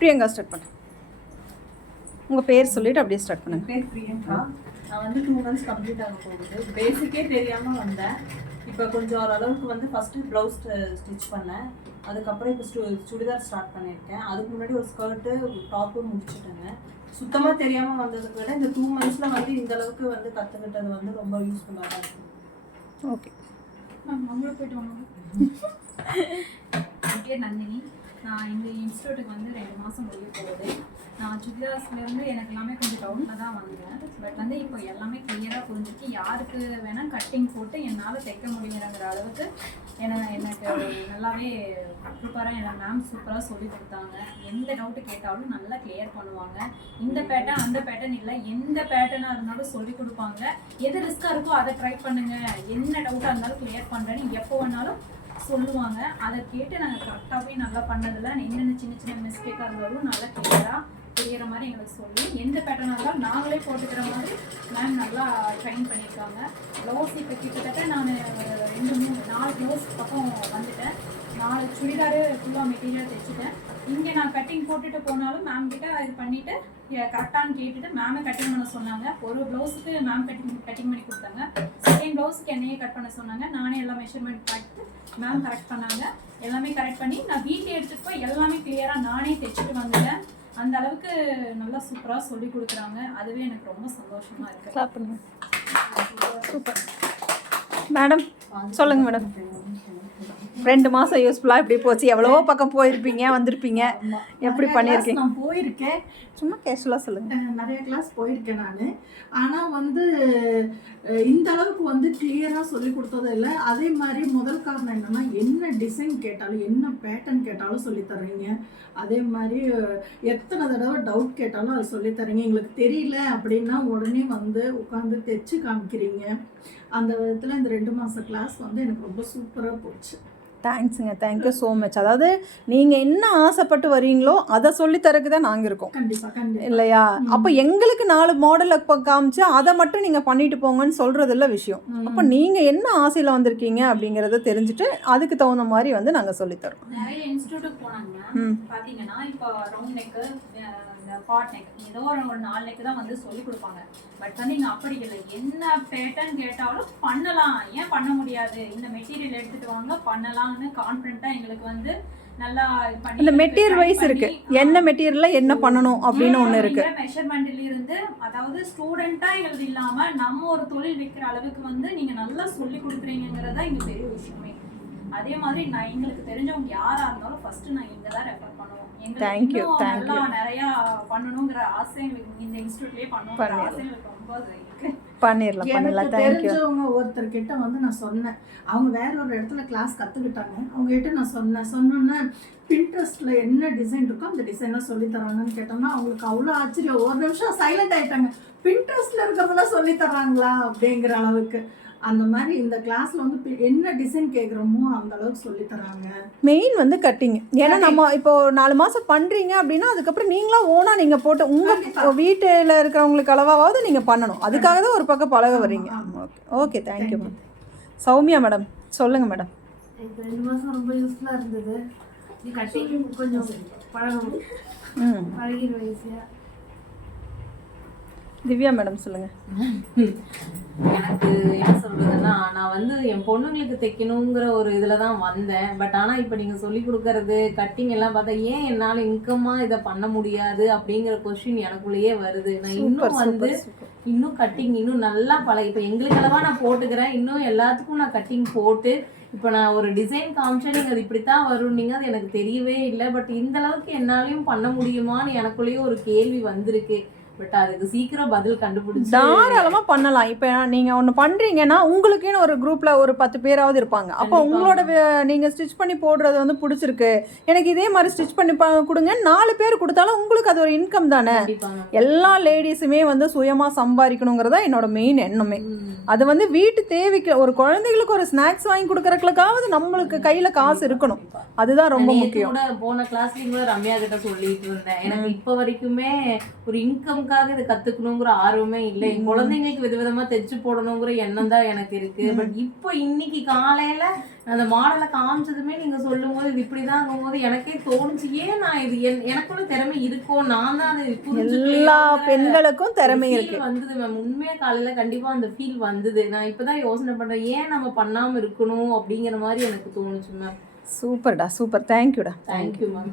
Priyanka start பண்ணு. உங்கள் பேர் சொல்லிவிட்டு அப்படியே ஸ்டார்ட் பண்ணுங்க. பேர் பிரியங்கா. நான் வந்து 2 months கம்ப்ளீட் ஆக போகுது. பேசிக்கே தெரியாமல் வந்தேன். இப்போ கொஞ்சம் ஓரளவுக்கு வந்து ஃபஸ்ட்டு ப்ளவுஸ் ஸ்டிச் பண்ணேன். அதுக்கப்புறம் இப்போ சுடிதார் ஸ்டார்ட் பண்ணியிருக்கேன். அதுக்கு முன்னாடி ஒரு ஸ்கர்ட்டு டாப்பும் முடிச்சுட்டேங்க. சுத்தமாக தெரியாமல் வந்ததுக்கு விட இந்த 2 monthsல வந்து இந்த அளவுக்கு வந்து கற்றுக்கிட்டது வந்து ரொம்ப யூஸ்ஃபுல்லாக தான் இருக்கும். ஓகே, அவங்களும் போய்ட்டு வாங்க. என் பேர் நந்தினி. நான் எங்கள் இன்ஸ்டியூட்டுக்கு வந்து 2 மாதம் முடிய போகுது. நான் சுடிதார்ஸ்லேருந்து எனக்கு எல்லாமே கொஞ்சம் டவுனில் தான் வந்தேன். பட் வந்து இப்போ எல்லாமே கிளியராக புரிஞ்சுட்டு யாருக்கு வேணால் கட்டிங் போட்டு என்னால் தைக்க முடியுங்கிற அளவுக்கு எனக்கு நல்லாவே ப்ரிப்பராக எனக்கு மேம் சூப்பராக சொல்லி கொடுத்தாங்க. எந்த டவுட்டு கேட்டாலும் நல்லா கிளியர் பண்ணுவாங்க. இந்த பேட்டர்ன் அந்த பேட்டர்ன் இல்லை, எந்த பேட்டர்னாக இருந்தாலும் சொல்லி கொடுப்பாங்க. எது ரிஸ்க்காக இருக்கோ அதை ட்ரை பண்ணுங்கள், என்ன டவுட்டாக இருந்தாலும் கிளியர் பண்ணுறேன்னு எப்போ வேணாலும் சொல்லுவாங்க. அதை கேட்டு நாங்கள் கரெக்டாகவே நல்லா பண்ணதில்ல. என்னென்ன சின்ன சின்ன மிஸ்டேக்காக இருந்தாலும் நல்லா கிளியராக புரிகிற மாதிரி எங்களுக்கு சொல்லி எந்த பேட்டர்னாக இருந்தாலும் நாங்களே போட்டுக்கிற மாதிரி மேம் நல்லா ட்ரைன் பண்ணியிருக்காங்க. ப்ளவுஸ் இப்போ கிட்டத்தட்ட நான் 4 ப்ளவுஸ் பக்கம் வந்துட்டேன். 4 சுடிதாரு ஃபுல்லாக மெட்டீரியல் தைச்சிட்டேன். இங்கே நான் கட்டிங் போட்டுட்டு போனாலும் மேம் கிட்ட இது பண்ணிவிட்டு கரெக்டானு கேட்டுட்டு மேமே கட்டிங் பண்ண சொன்னாங்க. ஒரு ப்ளவுஸுக்கு மேம் கட்டிங் பண்ணி கொடுத்தாங்க. செகண்ட் ப்ளவுஸுக்கு என்னையே கட் பண்ண சொன்னாங்க. நானே எல்லாம் மெஷர்மெண்ட் பார்த்து மேம் கரெக்ட் பண்ணாங்க. எல்லாமே கரெக்ட் பண்ணி நான் வீட்டில் எடுத்துகிட்டு போய் எல்லாமே கிளியராக நானே தைச்சிட்டு வந்துட்டேன். அந்த அளவுக்கு நல்லா சூப்பராக சொல்லி கொடுக்குறாங்க. அதுவே எனக்கு ரொம்ப சந்தோஷமாக இருக்குது. சூப்பர் மேடம், சொல்லுங்கள் மேடம். 2 மாதம் யூஸ்ஃபுல்லாக எப்படி போச்சு? எவ்வளவோ பக்கம் போயிருப்பீங்க, வந்திருப்பீங்க, எப்படி பண்ணியிருக்கீங்க? நான் போயிருக்கேன். சும்மா கேஷுவலாக சொல்லுங்கள். நிறைய கிளாஸ் போயிருக்கேன் நான். ஆனால் வந்து இந்த அளவுக்கு வந்து கிளியராக சொல்லி கொடுத்தது இல்லை. அதே மாதிரி முதல் காரணம் என்னென்னா, என்ன டிசைன் கேட்டாலும் என்ன பேட்டர்ன் கேட்டாலும் சொல்லித்தர்றீங்க. அதே மாதிரி எத்தனை தடவை டவுட் கேட்டாலும் அது சொல்லித்தரீங்க. எங்களுக்கு தெரியல அப்படின்னா உடனே வந்து உட்காந்து தைச்சு காமிக்கிறீங்க. அந்த விதத்தில் இந்த 2 மாத கிளாஸ் வந்து எனக்கு ரொம்ப சூப்பராக போச்சு. தேங்க்ஸுங்க, தேங்க்யூ ஸோ மச். அதாவது நீங்கள் என்ன ஆசைப்பட்டு வரீங்களோ அதை சொல்லித்தரக்கு தான் நாங்கள் இருக்கோம். கண்டிப்பாக இல்லையா? அப்போ எங்களுக்கு 4 மாடலை காமிச்சு அதை மட்டும் நீங்கள் பண்ணிட்டு போங்கன்னு சொல்கிறது இல்லை விஷயம். அப்போ நீங்கள் என்ன ஆசையில் வந்திருக்கீங்க அப்படிங்கிறத தெரிஞ்சுட்டு அதுக்கு தகுந்த மாதிரி வந்து நாங்கள் சொல்லித்தரோம். நிறைய இன்ஸ்டியூட்டுக்கு போனாங்க. பார்த்தீங்கன்னா இப்போ ரவுண்ட் நெக்கு, இந்த பாட் நெக், ஏதோ ஒரு 4 நெக்கு தான் வந்து சொல்லி கொடுப்பாங்க. பட் வந்து இங்கே அப்படி இல்லை. என்ன பேட்டர்ன் கேட்டாலும் பண்ணலாம், ஏன் பண்ண முடியாது, இந்த மெட்டீரியல் எடுத்துகிட்டு வாங்க பண்ணலாம்னு கான்ஃபிடென்ட்டாக எங்களுக்கு வந்து நல்லா பண்ணி. இந்த மெட்டீரியல் வைஸ் இருக்கு, என்ன மெட்டீரியல்ல என்ன பண்ணணும் அப்படின்னு ஒன்று இருக்கு. மெஷர்மெண்ட்ல இருந்து, அதாவது ஸ்டூடெண்டா எங்களுக்கு இல்லாம நம்ம ஒரு தொழில் வைக்கிற அளவுக்கு வந்து நீங்க நல்லா சொல்லி கொடுக்குறீங்கிறதா இங்க பெரிய விஷயமே. அதே மாதிரி நான் எங்களுக்கு தெரிஞ்சவங்க யாரா இருந்தாலும் ஃபர்ஸ்ட் நான் இங்க தான் ரெஃபர் பண்ணுவோம். எங்களுக்கு நல்லா நிறைய பண்ணணுங்கிற ஆசை எங்களுக்கு இந்த இன்ஸ்டிடியூட்லயே பண்ணுவோங்கிற ஆசை எங்களுக்கு ரொம்ப இருக்கு. பண்ணிடலாம். தெரிஞ்சவங்க ஒருத்தர் கிட்ட வந்து நான் சொன்னேன். அவங்க வேற ஒரு இடத்துல கிளாஸ் கற்றுக்கிட்டாங்க. அவங்க கிட்ட நான் சொன்னோன்னே பின்ட்ரெஸ்ட்ல என்ன டிசைன் இருக்கோ அந்த டிசைனாக சொல்லி தராங்கன்னு கேட்டோம்னா அவங்களுக்கு அவ்வளோ ஆச்சரியம். ஒரு நிமிஷம் சைலண்ட் ஆயிட்டாங்க. பின்ட்ரெஸ்ட்ல இருக்கிறதெல்லாம் சொல்லி தராங்களா அப்படிங்கிற அளவுக்கு. அந்த மாதிரி இந்த கிளாஸ்ல வந்து என்ன டிசைன் கேட்குறோமோ அந்த அளவுக்கு சொல்லி தராங்க. மெயின் வந்து கட்டிங். ஏன்னா நம்ம இப்போ 4 மாதம் பண்ணுறீங்க அப்படின்னா அதுக்கப்புறம் நீங்களா ஓனாக நீங்கள் போட்டு உங்கள் வீட்டில் இருக்கிறவங்களுக்கு அளவாவது நீங்கள் பண்ணணும். அதுக்காக தான் ஒரு பக்கம் பழக வரீங்க. Okay, thank you ma'am. Soumya madam, சொல்லுங்கள் மேடம். 2 மாதம் ரொம்ப யூஸ்ஃபுல்லாக இருந்தது. கட்டிங் கொஞ்சம் பழகணும், பழகிற வயசியா. திவ்யா மேடம் சொல்லுங்கள். எனக்கு என்ன சொல்கிறதுன்னா, நான் வந்து என் பொண்ணுங்களுக்கு தைக்கணுங்கிற ஒரு இதில் தான் வந்தேன். பட் ஆனால் இப்போ நீங்கள் சொல்லி கொடுக்கறது கட்டிங் எல்லாம் பார்த்தா ஏன் என்னால் இன்கமாக இதை பண்ண முடியாது அப்படிங்கிற கொஸ்டின் எனக்குள்ளேயே வருது. நான் இன்னும் கட்டிங் இன்னும் நல்லா இப்போ எங்களுக்கெல்லாம் நான் போட்டுக்கிறேன். இன்னும் எல்லாத்துக்கும் நான் கட்டிங் போட்டு இப்போ நான் ஒரு டிசைன் காமிச்சேன், நீங்கள் அது இப்படித்தான் வரும், நீங்கள் அது எனக்கு தெரியவே இல்லை. பட் இந்த அளவுக்கு என்னாலையும் பண்ண முடியுமான்னு எனக்குள்ளேயே ஒரு கேள்வி வந்திருக்கு. பட் அதுக்கு சீக்கிரம் பதில் கண்டுபிடிச்சு தாராளமாக பண்ணலாம். இப்போ நீங்கள் ஒன்று பண்ணுறீங்கன்னா உங்களுக்குன்னு ஒரு குரூப்பில் ஒரு 10 பேராவது இருப்பாங்க. அப்போ உங்களோட நீங்கள் ஸ்டிச் பண்ணி போடுறது வந்து பிடிச்சிருக்கு, எனக்கு இதே மாதிரி ஸ்டிச் பண்ணி கொடுங்க 4 பேர் கொடுத்தாலும் உங்களுக்கு அது ஒரு இன்கம் தானே. எல்லா லேடிஸுமே வந்து சுயமாக சம்பாதிக்கணுங்கிறதா என்னோட மெயின் எண்ணமே. அது வந்து வீட்டு தேவைக்கு ஒரு குழந்தைகளுக்கு ஒரு ஸ்நாக்ஸ் வாங்கி கொடுக்கறதுக்காவது நம்மளுக்கு கையில் காசு இருக்கணும். அதுதான் ரொம்ப முக்கியம். போன கிளாஸ்லேயும் கூட ரம்யா கிட்ட சொல்லிட்டு இருந்தேன், எனக்கு இப்போ வரைக்குமே ஒரு இன்கம் இதை கத்துக்கணுங்கிற ஆர்வமே இல்லை. குழந்தைங்களுக்கு விதவிதமா தைச்சு போடணுங்கிற எண்ணம் தான் எனக்கு இருக்கு. பட் இப்போ இன்னைக்கு காலையில அந்த மாடலை காமிச்சதுமே நீங்க சொல்லும் போது இது இப்படிதான் போது எனக்கே தோணுச்சு, ஏன் நான் இது எனக்குள்ள திறமை இருக்கோ, நான் தான் அது எல்லா பெண்களுக்கும் திறமை இருக்கு. வந்தது மேம். உண்மையா காலையில கண்டிப்பா அந்த ஃபீல் வந்தது. நான் இப்பதான் யோசனை பண்றேன், ஏன் நம்ம பண்ணாம இருக்கணும் அப்படிங்கிற மாதிரி எனக்கு தோணுச்சு மேம். சூப்பர்டா, சூப்பர். தேங்க்யூடா. Thank you ma'am.